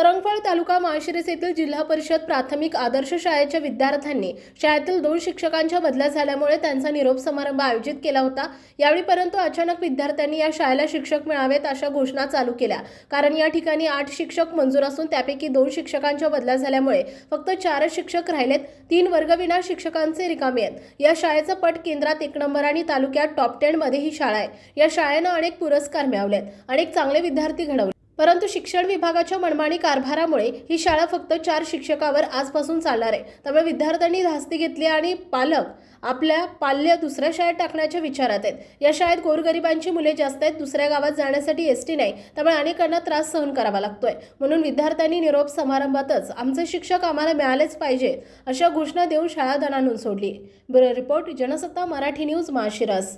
तरंगफळ तालुका माळशिरस येथील जिल्हा परिषद प्राथमिक आदर्श शाळेच्या विद्यार्थ्यांनी शाळेतील दोन शिक्षकांच्या बदल्या झाल्यामुळे त्यांचा निरोप समारंभ आयोजित केला होता. यावेळी परंतु अचानक विद्यार्थ्यांनी या शाळेला शिक्षक मिळावेत अशा घोषणा चालू केल्या. कारण या ठिकाणी आठ शिक्षक मंजूर असून त्यापैकी दोन शिक्षकांच्या बदल्या झाल्यामुळे फक्त चारच शिक्षक राहिलेत. तीन वर्गविना शिक्षकांचे रिकामे आहेत. या शाळेचं पट केंद्रात एक नंबर आणि तालुक्यात टॉप टेनमध्ये ही शाळा आहे. या शाळेनं अनेक पुरस्कार मिळवलेत. अनेक चांगले विद्यार्थी घडवले. परंतु शिक्षण विभागाच्या मनमानी कारभारामुळे ही शाळा फक्त चार शिक्षकावर आजपासून चालणार आहे. त्यामुळे विद्यार्थ्यांनी धास्ती घेतली आणि पालक आपल्या पाल्य दुसऱ्या शाळेत टाकण्याच्या विचारात आहेत. या शाळेत गोरगरिबांची मुले जास्त आहेत दुसऱ्या गावात जाण्यासाठी एस टी नाही. त्यामुळे अनेकांना त्रास सहन करावा लागतोय. म्हणून विद्यार्थ्यांनी निरोप समारंभातच आमचे शिक्षक आम्हाला मिळालेच पाहिजे अशा घोषणा देऊन शाळा दणानून सोडली. Bureau report Jansatta Marathi news माशिरस